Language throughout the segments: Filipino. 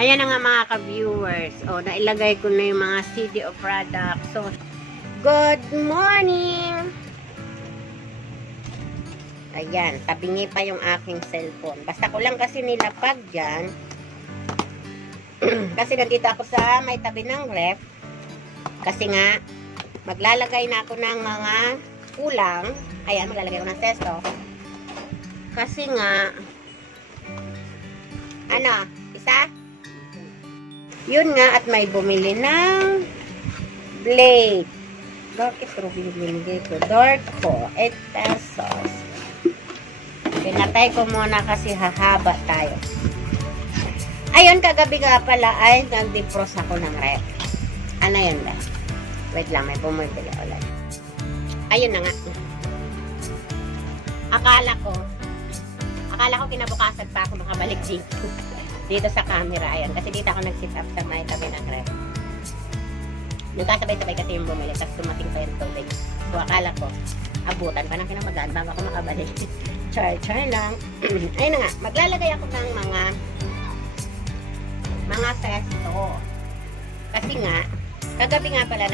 Ayan na nga mga ka-viewers. O, nailagay ko na yung mga CD of products. So, good morning! Ayan, tabingi pa yung aking cellphone. Basta ko lang kasi nilapag dyan. Kasi nandito ako sa may tabi ng ref. Kasi nga, maglalagay na ako ng mga kulang. Ayan, maglalagay ko ng sesto. Kasi nga, ano, isa? Yun nga, at may bumili ng blade. Bakit ito binigay ko? Dorco, 8 pesos. Pinatay ko muna kasi hahaba tayo. Ayun, kagabi nga pala ay nag-defrost ako ng ref. Ano yun ba? Wait lang, may bumibili ulit. Ayun na nga. Akala ko kinabukasan pa ako makabalik dito. Dito sa camera, ayan. Kasi dito ako nag-sit up sa may tabi ng ref. Nagkasabay-sabay kasi yung bumili, tapos tumating pa yung tubig. So, akala ko, abutan pa ng kinamagaan bago ako makabalik. Char lang. Ayun na nga, maglalagay ako ng mga sesto. Kasi nga, kagabi nga pala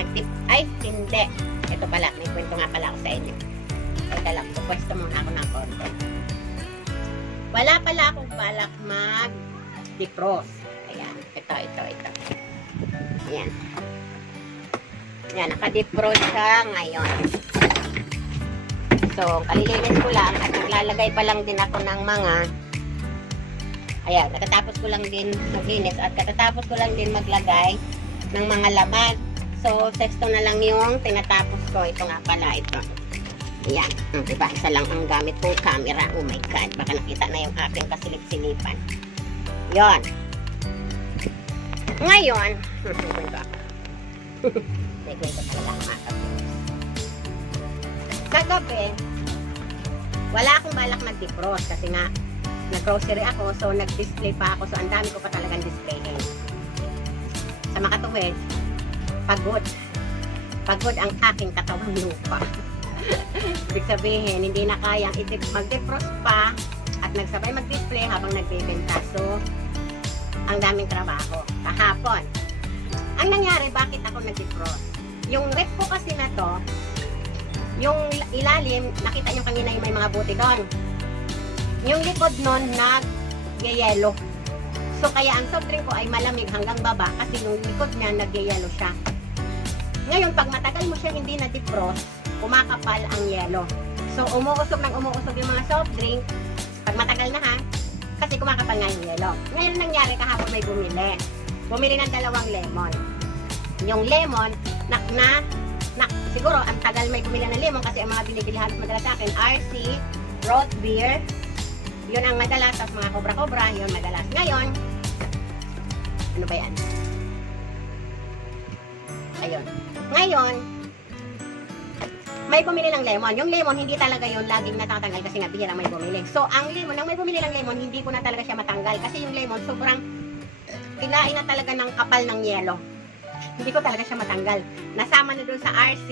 ay, hindi. Ito pala, may kwento nga pala ako sa inyo. Teka lang, pupwesto muna ako ng konti. Wala pala akong balak mag-defrost. Ayan, ito. Ayan. Ayan, naka-defrost siya ngayon. So, kalilinis ko lang at naglalagay pa lang din ako ng mga ayan, katatapos ko lang din maglinis at katatapos ko lang din maglagay ng mga laman. So, sexto na lang yung tinatapos ko. Ito nga pala, ito. Ayan. Diba? Isa lang ang gamit kong camera. Oh my God. Baka nakita na yung aking kasilip-silipan. Yon. Ngayon, nagkwento talaga ang mga kagabi, wala akong balak mag-defrost kasi nga nag-grocery ako, so nag-display pa ako, so ang dami ko pa talagang displayin. Sa makatuwid, pagod ang aking katawang lupa. Ibig sabihin, hindi na kayang mag-defrost pa at nagsabay mag-display habang nagbebenta. So, ang daming trabaho. Kahapon, ang nangyari, bakit ako nag-defrost? Yung ref ko kasi na to, yung ilalim, nakita nyo kanina yung may mga buti doon. Yung likod nun, nag-yellow. So, kaya ang soft drink ko ay malamig hanggang baba kasi yung likod niya, nag-yellow siya. Ngayon, pag matagal mo siya hindi na-defrost, kumakapal ang yellow. So, umuusog yung mga soft drink. Pag matagal na ha, kasi kumakapal nga yung yellow. Ngayon, nangyari kahapon may bumili. Bumili ng 2 lemon. Yung lemon, siguro, ang tagal may bumili ng lemon kasi ang mga binibili halos madalas sa akin, RC, root beer, yun ang madalas, tapos mga kobra-kobra, yun madalas. Ngayon, ano ba yan? Ayun. Ngayon, may bumili ng lemon. Yung lemon, hindi talaga yun laging natatanggal kasi nga bihira may bumili. So, ang lemon, nang may bumili ng lemon, hindi ko na talaga siya matanggal kasi yung lemon, sobrang kilain na talaga ng kapal ng yelo. Hindi ko talaga siya matanggal. Nasama na doon sa RC,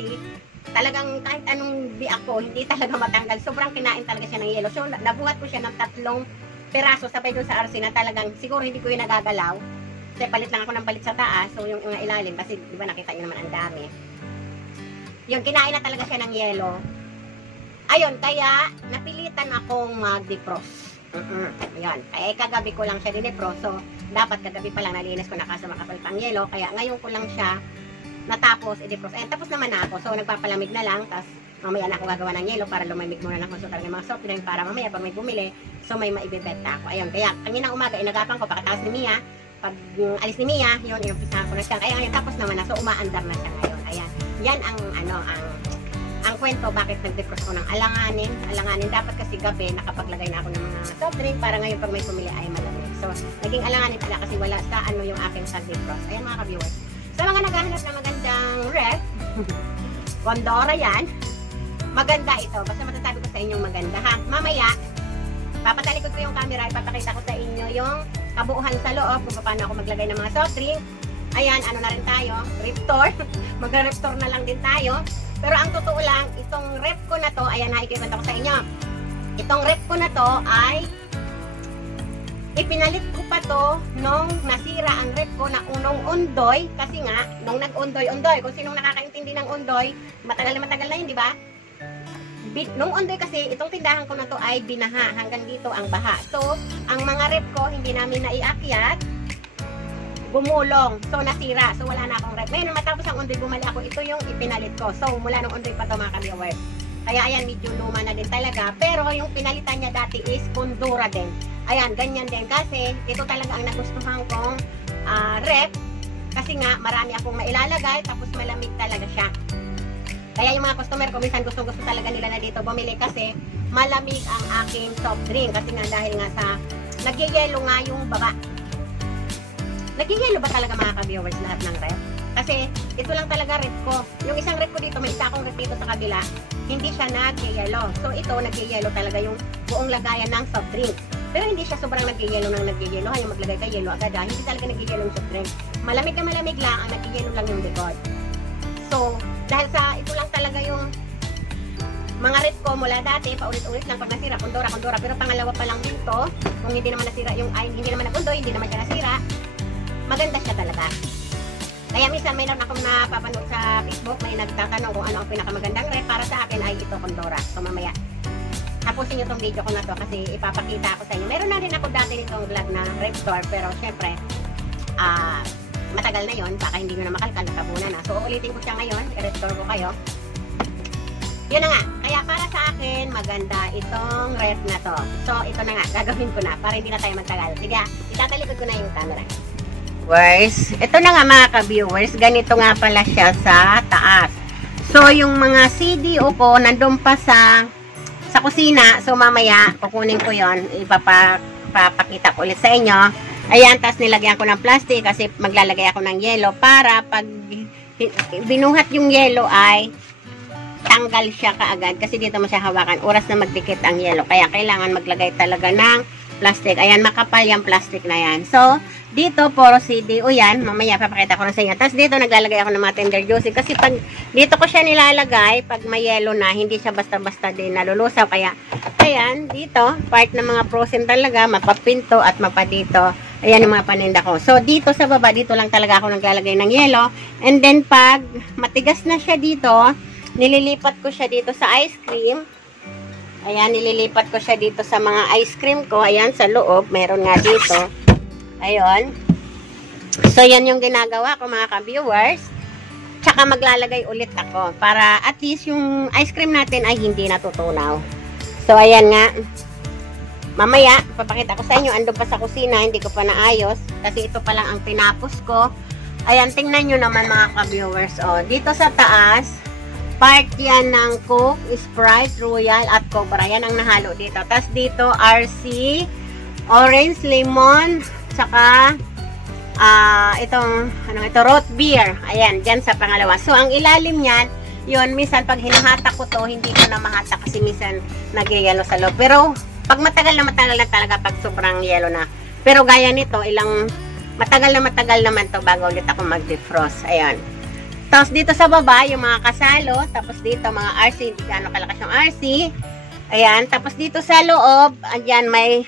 talagang kahit anong biak ko, hindi talaga matanggal. Sobrang kinain talaga siya ng yelo. So, nabuhat ko siya ng 3 peraso sabay doon sa RC na talagang siguro hindi ko yung nagagalaw. Kasi palit lang ako ng palit sa taas. So, yung ilalim, kasi di ba nakita nyo naman ang dami. Yun, kinain na talaga siya ng yelo. Ayun, kaya napilitan akong mag-defrost. Ayan, kaya kagabi ko lang siya dinefrost. So, dapat kagabi pa lang nalinis ko na kaso makapalit ang yelo. Kaya ngayon ko lang siya natapos i-defrost. Ayan, tapos naman na ako. So, nagpapalamig na lang. Tapos, mamaya na ako gagawa ng yelo para lumamig muna ng konsultar ng mga soft drink para mamaya pag may bumili, so may maibibenta ako. Ayun, kaya kanina umaga, inagapan ko pagkatapos ni Mia. Pag alis ni Mia, yun, inupisahan ko na siya. Kaya ngayon, tapos naman na. So, umaandar na siya ngayon. Ayan, yan ang, ang kwento bakit nag-defrost ko ng alanganin. Dapat kasi gabi, nakapaglagay na ako ng mga soft drink para ngayon pag may pumili ay malamig. So, naging alanganin pala kasi wala sa yung aking defrost. Ayan mga ka-viewers. Sa mga naghahanap na magandang ref, Condora yan. Maganda ito. Basta matasabi ko sa inyong maganda ha. Mamaya, papatalikod ko yung camera, ipapakita ko sa inyo yung kabuuhan sa loob kung paano ako maglagay ng mga soft drink. Ayan, ano na rin tayo, Riptor. Mag-Riptor na lang din tayo. Pero ang totoo lang, itong ref ko na to, ayan, nakikita ko sa inyo. Itong ref ko na to ay ipinalit ko pa to nung nasira ang rep ko na unong undoy. Kasi nga, nung nag-undoy, kung sinong nakakaintindi ng undoy, matagal na yun, di ba? Nung undoy kasi, itong tindahan ko na to ay binaha. Hanggang dito ang baha. So, ang mga rep ko, hindi namin naiakyat. Gumulong. So, nasira. So, wala na akong rep. Ngayon, matapos ang undoy, bumalik ako. Ito yung ipinalit ko. So, mula nung undoy pa to mga ka-viewers. Kaya, ayan, medyo luma na din talaga. Pero, yung pinalitan niya dati is Kondura din. Ayan, ganyan din. Kasi, ito talaga ang nagustuhan kong rep. Kasi nga, marami akong mailalagay. Tapos, malamig talaga siya. Kaya yung mga customer ko, minsan gusto-gusto talaga nila na dito bumili kasi malamig ang aking soft drink. Kasi nga dahil nga sa nagyayelo nga yung baba. Nagyayelo ba talaga mga ka-viewers lahat ng rep? Kasi ito lang talaga rep ko. Yung isang rep ko dito, may isa akong rep dito sa kabila. Hindi siya nagyayelo. So ito, nagyayelo talaga yung buong lagayan ng soft drink. Pero hindi siya sobrang nagyayelo ng nagyayelo. Yung maglagay ka yelo agad. Hindi talaga nagyayelo yung soft drink. Malamig na malamig lang, ang nagyayelo lang yung likod. So, dahil sa ito lang talaga yung mga rep ko mula dati, paulit-ulit lang pag nasira, Kondura. Pero pangalawa pa lang dito, kung hindi naman nasira yung, hindi naman nagundoy, hindi naman siya nasira, maganda siya talaga. Kaya minsan mayroon akong napapanood sa Facebook, may nagtatanong kung ano ang pinakamagandang rep. Para sa akin ay ito, Kondura. So mamaya, tapusin nyo tong video ko na to kasi ipapakita ako sa inyo. Meron na rin ako dati nitong vlog na rep store, pero syempre, matagal na yon, baka hindi nyo na makalkal, nakabunan na. So, uulitin ko siya ngayon, i-restore ko kayo. Yun na nga, kaya para sa akin, maganda itong ref na to. So, ito na nga, gagawin ko na, para hindi na tayo magtagal. Sige, itatalikod ko na yung camera. Viewers, ito na nga mga ka-viewers, ganito nga pala siya sa taas. So, yung mga CDO ko, nandun pa sa kusina. So, mamaya, kukunin ko yon, ipapakita ko ulit sa inyo. Ayan, tapos nilagyan ko ng plastic kasi maglalagay ako ng yelo para pag binuhat yung yelo ay tanggal siya kaagad kasi dito mo siya hawakan. Oras na magdikit ang yelo. Kaya kailangan maglagay talaga ng plastic. Ayan, makapal yung plastic na yan. So, dito, puro CDO yan. Mamaya, papakita ko na sa inyo. Tapos dito, naglalagay ako ng mga tender juicy. Kasi pag dito ko siya nilalagay, pag may yelo na, hindi siya basta-basta din nalulusaw. Kaya, ayan, dito, part ng mga frozen talaga, mapapinto at mapadito. Ayan yung mga paninda ko. So, dito sa baba, dito lang talaga ako naglalagay ng yelo. And then, pag matigas na siya dito, nililipat ko siya dito sa ice cream. Ayan, nililipat ko siya dito sa mga ice cream ko. Ayan, sa loob. Meron nga dito. Ayun. So, yan yung ginagawa ko mga ka-viewers. Tsaka maglalagay ulit ako. Para at least yung ice cream natin ay hindi natutunaw. So, ayan nga. Mamaya, papakita ko sa inyo. Ando pa sa kusina. Hindi ko pa naayos. Kasi ito pa lang ang tinapos ko. Ayan, tingnan nyo naman mga ka-viewers. O, dito sa taas, part yan ng Coke, Sprite, Royal, at Cobra. Yan ang nahalo dito. Tapos dito, RC, Orange, Lemon, saka itong, ito, root beer. Ayan, dyan sa pangalawa. So, ang ilalim niyan, yun, minsan pag hinahatak ko to, hindi ko na mahatak kasi minsan nag-yelo sa loob. Pero, pag matagal na talaga pag sobrang yelo na. Pero gaya nito, matagal naman to bago ulit ako mag-defrost. Ayan. Tapos dito sa baba, yung mga kasalo. Tapos dito, mga RC. Hindi gaano kalakas yung RC. Ayan. Tapos dito sa loob, andyan may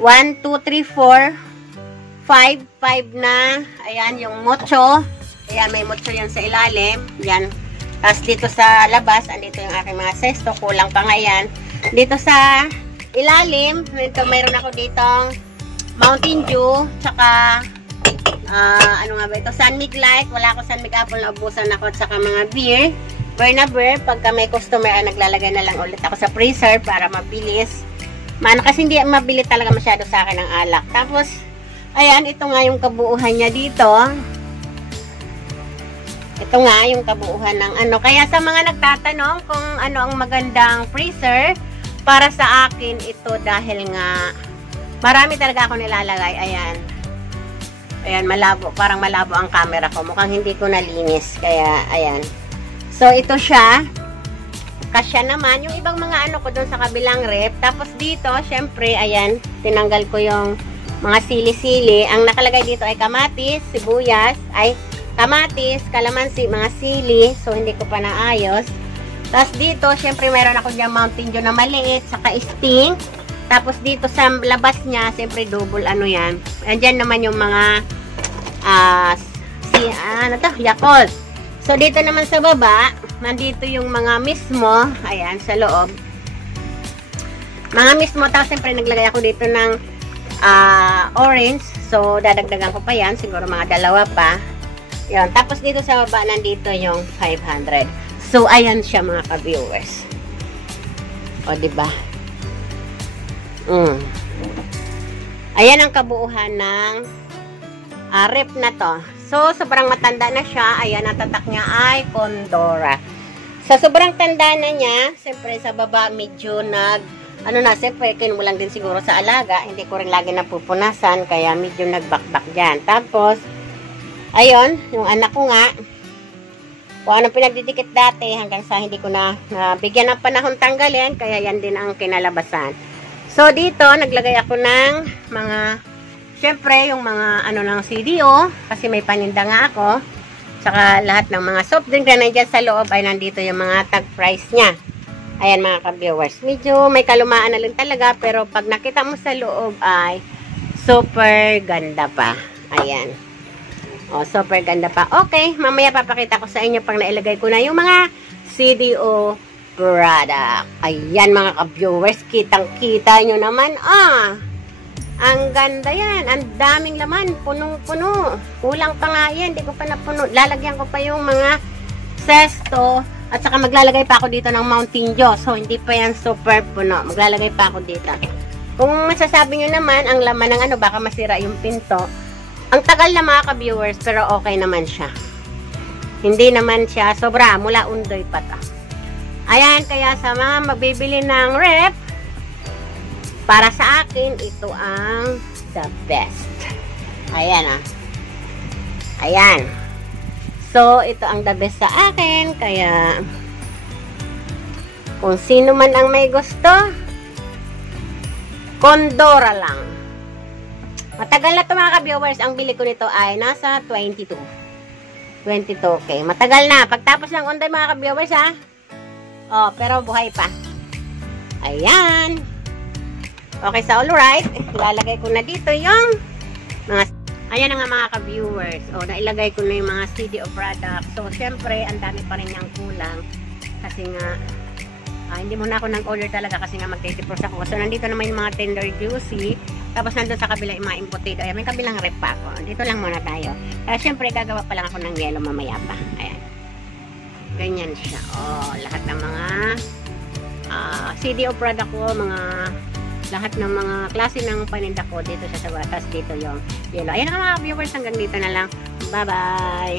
1, 2, 3, 4, 5 na. Ayan, yung mucho. Ayan, may mucho yan sa ilalim. Ayan. Tapos dito sa labas, andito yung aking mga sesto. Kulang pa nga yan. Dito sa ilalim, mayroon ako ditong Mountain Dew, tsaka ano nga ba ito, Sunmig Light. Wala ako Sunmig Apple, naubusan ako, tsaka mga beer, beer. Pagka may customer, naglalagay na lang ulit ako sa freezer para mabilis. Kasi hindi mabili talaga masyado sa akin ang alak. Tapos, ayan, ito nga yung kabuuhan niya dito. Ito nga yung kabuuhan ng ano. Kaya sa mga nagtatanong kung ano ang magandang freezer, para sa akin ito dahil nga marami talaga ako nilalagay. Ayan. Ayan, malabo. Parang malabo ang camera ko. Mukhang hindi ko nalinis. Kaya, ayan. So, ito siya. Kasya naman. Yung ibang mga ano ko doon sa kabilang rep. Tapos dito, syempre, ayan. Tinanggal ko yung mga sili-sili. Ang nakalagay dito ay kamatis, sibuyas, kamatis, kalamansi, mga sili. So, hindi ko pa naayos. Tapos dito, syempre, meron ako dyan Mountain Dew na maliit, saka Sting. Tapos dito sa labas niya, siyempre double ano yan. Andyan naman yung mga Yakult. So dito naman sa baba, nandito yung mga mismo, ayan, sa loob. Mga mismo, tapos siyempre naglagay ako dito ng orange. So dadagdagan ko pa yan, siguro mga dalawa pa. Yan, tapos dito sa baba, nandito yung 500. So ayan siya mga ka-viewers. O, diba? Ayan ang kabuuhan ng rep na to. So, sobrang matanda na siya. Ayan, ang tatak niya ay Condora. Sa sobrang tanda na niya, siyempre sa baba medyo siyempre kinulang din siguro sa alaga. Hindi ko rin lagi napupunasan, kaya medyo nagbakbak dyan. Tapos, ayun, yung anak ko nga, kung anong pinagdidikit dati hanggang sa hindi ko na bigyan ng panahon tanggalin, kaya yan din ang kinalabasan. So, dito, naglagay ako ng mga, syempre, yung mga, ng CDO, kasi may paninda nga ako, saka lahat ng mga soft drink na nandiyan sa loob, ay nandito yung mga tag price niya. Ayan, mga ka-viewers. Medyo may kalumaan na lang talaga, pero pag nakita mo sa loob, ay super ganda pa. Ayan. O, super ganda pa. Okay, mamaya papakita ko sa inyo pag nailagay ko na yung mga CDO product. Ayan mga ka-viewers, kitang-kita nyo naman. Ang ganda yan. Ang daming laman. Punong-puno. Kulang pa nga yan. Hindi ko pa napuno. Lalagyan ko pa yung mga sesto. At saka maglalagay pa ako dito ng Mountain Dew. So, hindi pa yan super puno. Maglalagay pa ako dito. Kung masasabi nyo naman, ang laman ng baka masira yung pinto. Ang tagal na mga ka-viewers, pero okay naman siya. Hindi naman siya sobra, mula undoy pa to. Ayan, kaya sa mga magbibili ng rep, para sa akin, ito ang the best. Ayan Ayan. So, ito ang the best sa akin, kaya kung sino man ang may gusto, Condora lang. Matagal na ito mga ka-viewers. Ang bili ko nito ay nasa 22K. Matagal na. Pagtapos ng unday mga ka-viewers ha. Pero buhay pa. Ayan. Okay, so alright. Lalagay ko na dito yung mga... Ayan na nga mga ka-viewers. Nailagay ko na yung mga CDO products. So, syempre, ang dami pa rin yung kulang. Kasi nga, hindi muna ako nag-order talaga kasi nga mag-30% ako. So, nandito naman yung mga tender juicy. Tapos nandun sa kabila yung mga impotado. Ayan, may kabilang rep pa ako. Dito lang muna tayo. Kaya syempre, gagawa pa lang ako ng yelo mamaya pa. Ayan. Ganyan siya. Lahat ng mga CDO product ko, lahat ng mga klase ng paninda ko dito sa batas. Dito yung yelo. Ayan mga viewers, hanggang dito na lang. Bye-bye!